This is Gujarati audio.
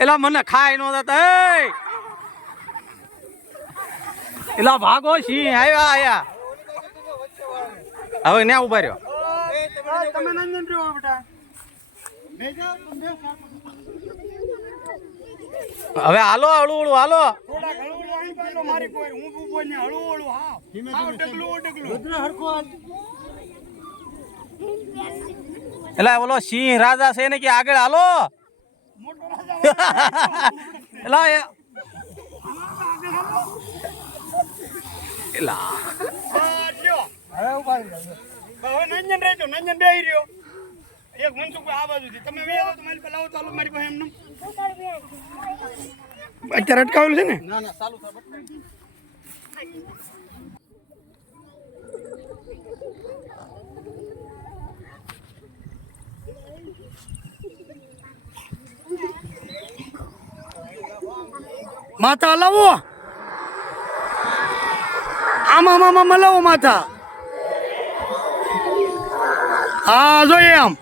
એલા મને ખાઈ નો જતા એલા ભાગો સિંહ આવ્યા આયા હવે ન્યા ઉભા રહ્યો તમે નંદન રહ્યો બેટા હવે હાલો હળું હાલો થોડા હળું અહીં પાડો મારી કોઈ હું ઊભો ને હળું હા ડગલું હરખો એલા બોલો સિંહ રાજા છે ને કે આગળ હાલો મોટો રાજા એલા એલા હવે ઉભા હવે નંજન રહેજો નંજન બેહી રહ્યો એક મનસુખ આ બાજુથી તમે વે આવો તો મારી પાસે લાવો ચાલો મારી પાસે એમને અત્યારે અટકાવેલું છે ને ના ના ચાલુ થા માથા હલાવો આમાં હલાવો માથા હા જોઈએ આમ